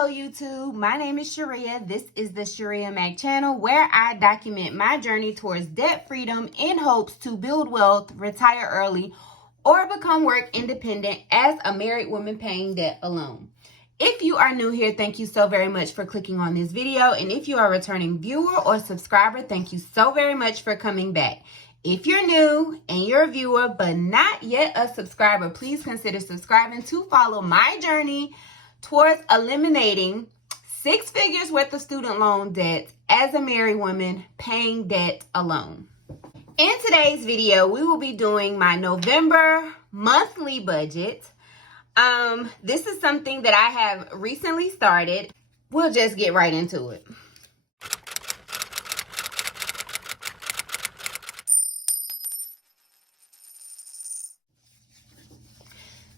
Hello YouTube, my name is Shirria. This is the Shirria Mac channel where I document my journey towards debt freedom in hopes to build wealth, retire early, or become work independent as a married woman paying debt alone. If you are new here, thank you so very much for clicking on this video. And if you are a returning viewer or subscriber, thank you so very much for coming back. If you're new and you're a viewer but not yet a subscriber, please consider subscribing to follow my journey towards eliminating 6 figures worth of student loan debt as a married woman paying debt alone. In today's video, we will be doing my November monthly budget. This is something that I have recently started. We'll just get right into it.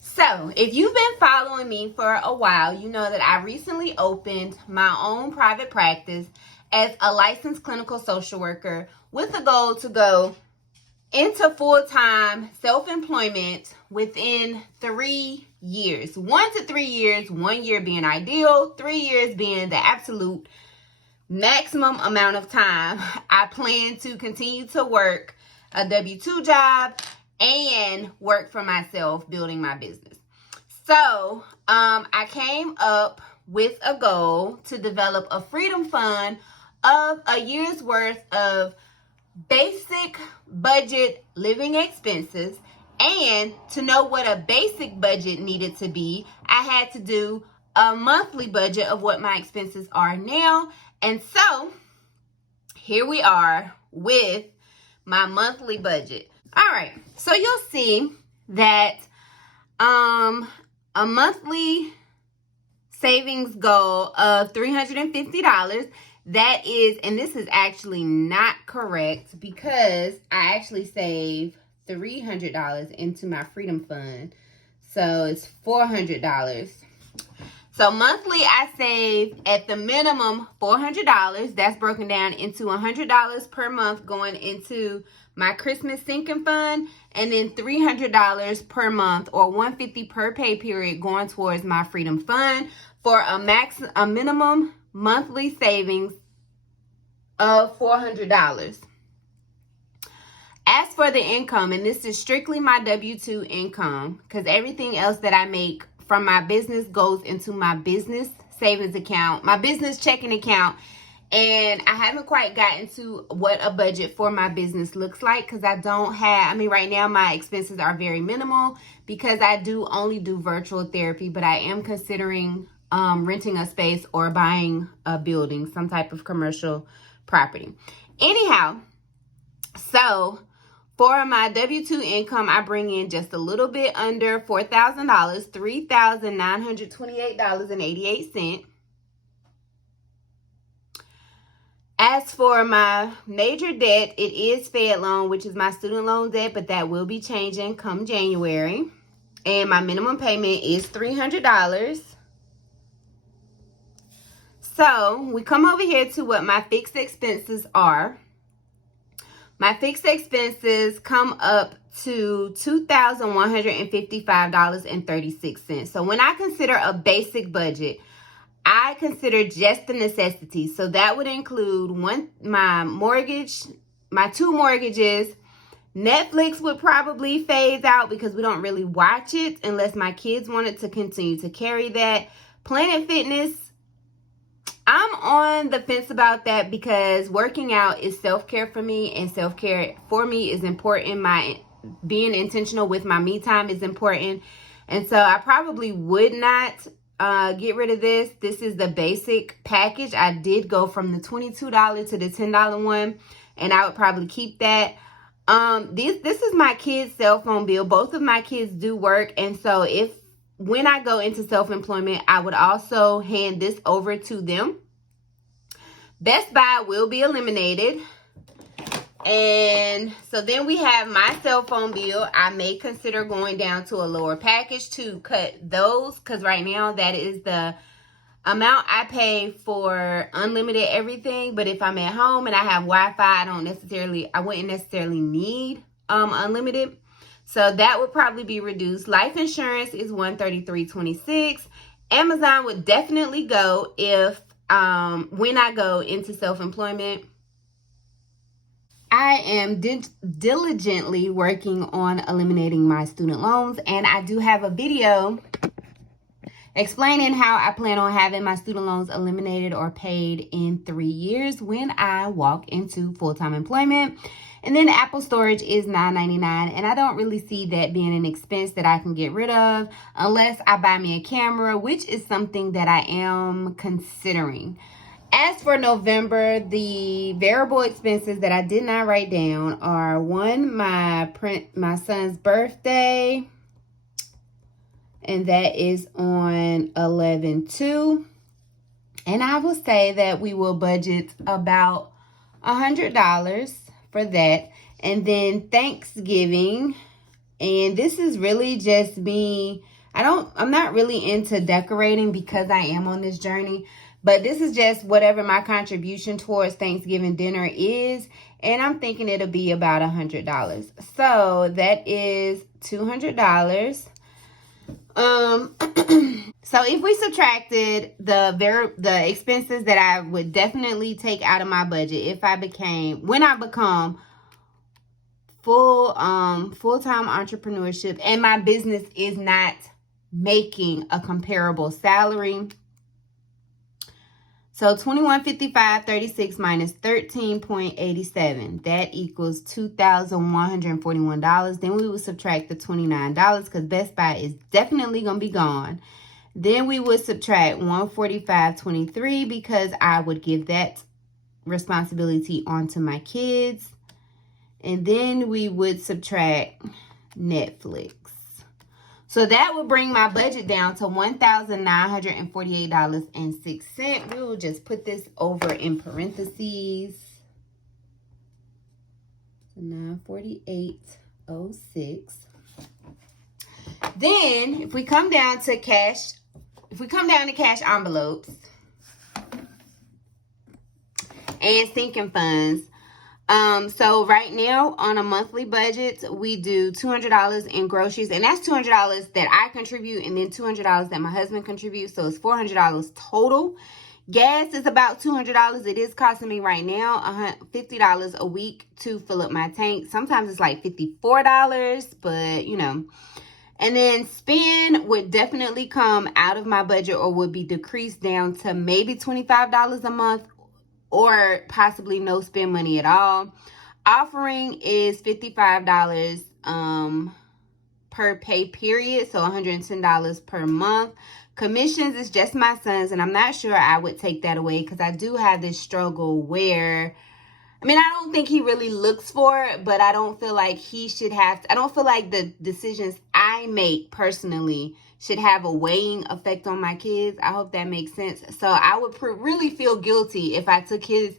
So, if you've been following me for a while, you know that I recently opened my own private practice as a licensed clinical social worker with a goal to go into full-time self-employment within 3 years. 1 to 3 years, 1 year being ideal, 3 years being the absolute maximum amount of time I plan to continue to work a W-2 job and work for myself building my business. So I came up with a goal to develop a freedom fund of a year's worth of basic budget living expenses. And to know what a basic budget needed to be, I had to do a monthly budget of what my expenses are now. And so here we are with my monthly budget. All right, so you'll see that a monthly savings goal of $350. That is, and this is actually not correct because I actually save $300 into my freedom fund. So it's $400. So monthly I save at the minimum $400. That's broken down into $100 per month going into my Christmas sinking fund, and then $300 per month or $150 per pay period going towards my freedom fund for a minimum monthly savings of $400. As for the income, and this is strictly my W-2 income because everything else that I make from my business goes into my business savings account, my business checking account. And I haven't quite gotten to what a budget for my business looks like because I don't have, right now my expenses are very minimal because I only do virtual therapy, but I am considering renting a space or buying a building, some type of commercial property. Anyhow, so for my W-2 income, I bring in just a little bit under $4,000, $3,928.88. As for my major debt, it is Fed loan, which is my student loan debt, but that will be changing come January. And my minimum payment is $300. So we come over here to what my fixed expenses are. My fixed expenses come up to $2,155.36. So when I consider a basic budget, I consider just the necessities. So that would include my mortgage, my 2 mortgages. Netflix would probably phase out because we don't really watch it unless my kids wanted to continue to carry that. Planet Fitness, I'm on the fence about that because working out is self-care for me, and self-care for me is important. Being intentional with my me time is important. And so I probably would not get rid of this. This is the basic package. I did go from the $22 to the $10 one, and I would probably keep that. This is my kids' cell phone bill. Both of my kids do work, and so when I go into self-employment, I would also hand this over to them. Best Buy will be eliminated. And so then we have my cell phone bill. I may consider going down to a lower package to cut those because right now that is the amount I pay for unlimited everything. But if I'm at home and I have Wi-Fi, I wouldn't necessarily need unlimited. So that would probably be reduced. Life insurance is $133.26. Amazon would definitely go if when I go into self-employment. I am diligently working on eliminating my student loans, and I do have a video explaining how I plan on having my student loans eliminated or paid in 3 years when I walk into full-time employment. And then Apple storage is $9.99, and I don't really see that being an expense that I can get rid of unless I buy me a camera, which is something that I am considering. As for November, the variable expenses that I did not write down are one, my son's birthday, and that is on 11/2. And I will say that we will budget about $100 for that. And then Thanksgiving, and this is really just me. I'm not really into decorating because I am on this journey. But this is just whatever my contribution towards Thanksgiving dinner is. And I'm thinking it'll be about $100. So that is $200. So if we subtracted the expenses that I would definitely take out of my budget when I become full-time entrepreneurship and my business is not making a comparable salary. So $21.55.36 minus $13.87. That equals $2,141. Then we will subtract the $29 because Best Buy is definitely going to be gone. Then we would subtract $145.23 because I would give that responsibility onto my kids. And then we would subtract Netflix. So that would bring my budget down to $1,948.06. We will just put this over in parentheses. 948.06. Then if we come down to cash envelopes and sinking funds. So right now on a monthly budget, we do $200 in groceries, and that's $200 that I contribute and then $200 that my husband contributes. So it's $400 total. Gas is about $200. It is costing me right now $50 a week to fill up my tank. Sometimes it's like $54, but you know. And then spend would definitely come out of my budget or would be decreased down to maybe $25 a month, or possibly no spend money at all. Offering is $55 per pay period, so $110 per month. Commissions is just my son's, and I'm not sure I would take that away because I do have this struggle where, I mean, I don't think he really looks for it, but I don't feel like he should have to, I don't feel like the decisions I make personally should have a weighing effect on my kids. I hope that makes sense. So I would really feel guilty if I took his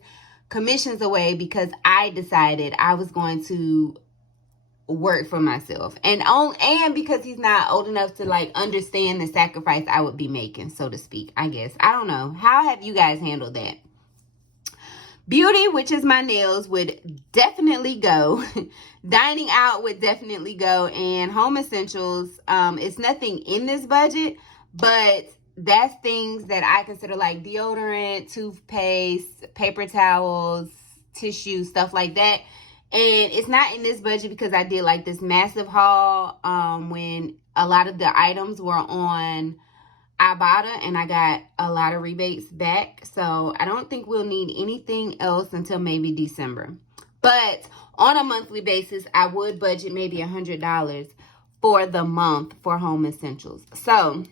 commissions away because I decided I was going to work for myself. And because he's not old enough to like understand the sacrifice I would be making, so to speak, I guess. I don't know. How have you guys handled that? Beauty, which is my nails, would definitely go. Dining out would definitely go. And home essentials, it's nothing in this budget, but that's things that I consider like deodorant, toothpaste, paper towels, tissue, stuff like that. And it's not in this budget because I did like this massive haul when a lot of the items were on Ibotta, and I got a lot of rebates back. So I don't think we'll need anything else until maybe December. But on a monthly basis, I would budget maybe $100 for the month for home essentials. So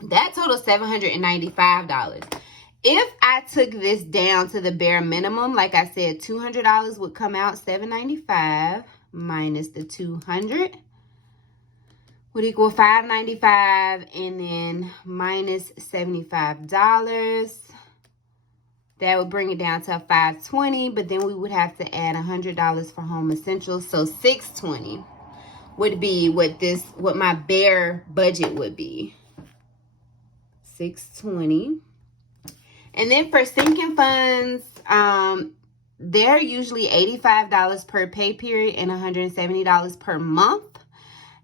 that totals $795. If I took this down to the bare minimum, like I said, $200 would come out. $795 minus the $200 would equal $595, and then minus $75. That would bring it down to $520, but then we would have to add $100 for home essentials. So $620 would be what my bare budget would be. $620. And then for sinking funds, they're usually $85 per pay period and $170 per month.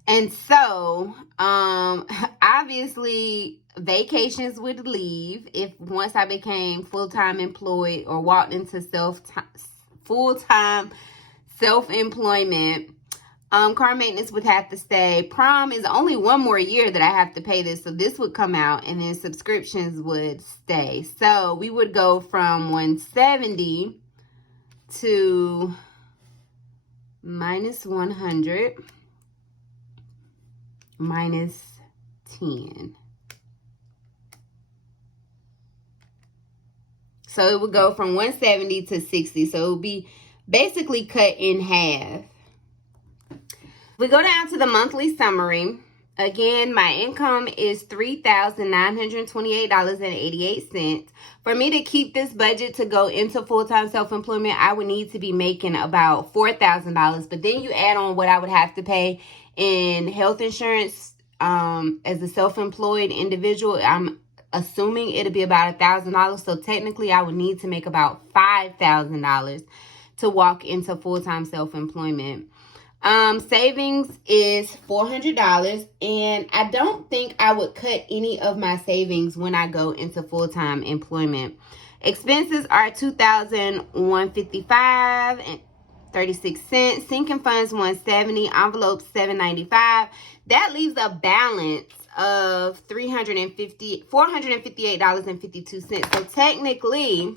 And so, obviously, vacations would leave if once I became full-time employed or walked into full-time self-employment. Car maintenance would have to stay. Prom is only one more year that I have to pay this, so this would come out, and then subscriptions would stay. So we would go from 170 to minus 100 minus 10. So it would go from 170 to 60. So it would be basically cut in half. We go down to the monthly summary. Again, my income is $3,928.88. For me to keep this budget to go into full-time self-employment, I would need to be making about $4,000. But then you add on what I would have to pay in health insurance as a self-employed individual. I'm assuming it'll be about $1,000. So technically, I would need to make about $5,000 to walk into full-time self-employment. Savings is $400, and I don't think I would cut any of my savings when I go into full-time employment. Expenses are $2,155.36. Sinking funds $170. Envelopes $795. That leaves a balance of $458.52. So technically,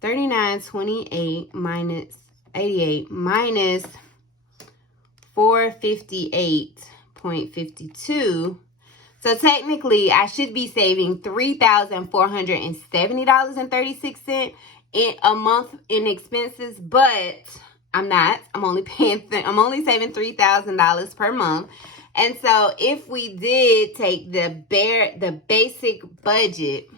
$39.28 minus 88 minus 458.52. So technically, I should be saving $3,470.36 in a month in expenses, but I'm not. I'm only saving $3,000 per month. And so if we did take the basic budget,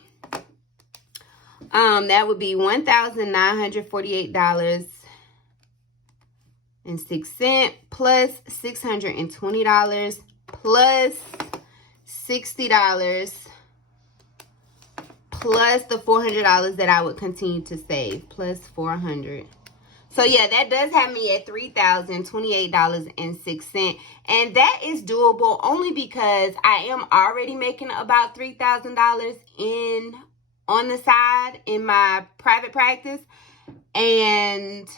that would be $1,948.06 plus $620 plus $60 plus the $400 that I would continue to save plus $400. So yeah, that does have me at $3,028.06, and that is doable only because I am already making about $3,000 on the side in my private practice. And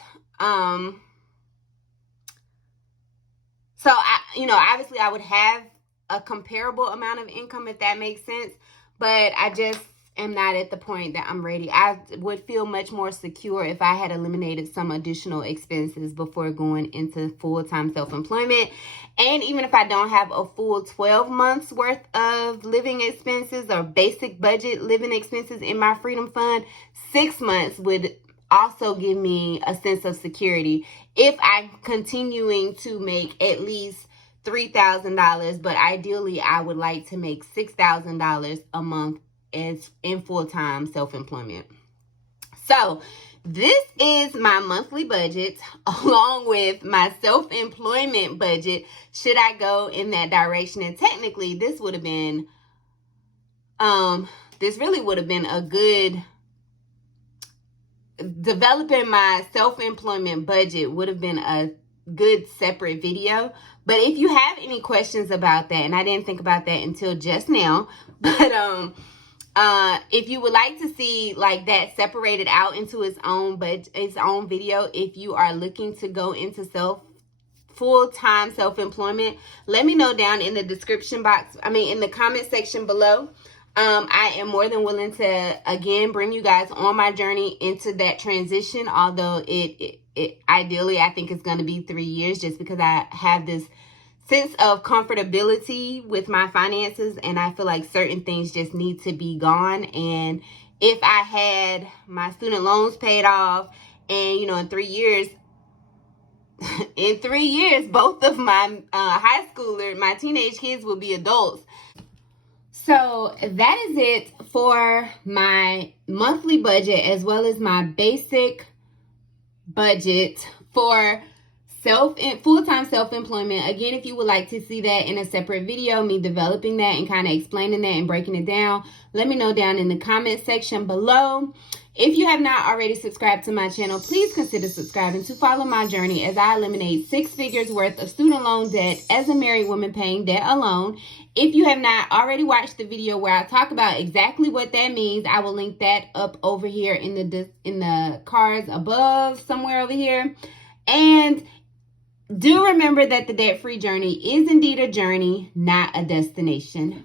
so obviously I would have a comparable amount of income, if that makes sense, but I just am not at the point that I'm ready. I would feel much more secure if I had eliminated some additional expenses before going into full-time self-employment. And even if I don't have a full 12 months worth of living expenses or basic budget living expenses in my Freedom Fund, 6 months would also give me a sense of security if I'm continuing to make at least $3,000, but ideally I would like to make $6,000 a month as in full-time self-employment. So this is my monthly budget along with my self-employment budget should I go in that direction. And technically this would have been this really would have been a good developing my self-employment budget would have been a good separate video. But if you have any questions about that, and I didn't think about that until just now, but if you would like to see like that separated out into its own video, if you are looking to go into full-time self-employment, let me know down in the description box. In the comment section below. I am more than willing to again bring you guys on my journey into that transition. Although it ideally I think it's going to be 3 years, just because I have this sense of comfortability with my finances, and I feel like certain things just need to be gone. And if I had my student loans paid off, and in 3 years, both of my my teenage kids will be adults. So that is it for my monthly budget, as well as my basic budget for full-time self-employment. Again, if you would like to see that in a separate video, me developing that and kind of explaining that and breaking it down, let me know down in the comment section below. If you have not already subscribed to my channel, please consider subscribing to follow my journey as I eliminate 6 figures worth of student loan debt as a married woman paying debt alone. If you have not already watched the video where I talk about exactly what that means, I will link that up over here in the cards above, somewhere over here. And do remember that the debt-free journey is indeed a journey, not a destination.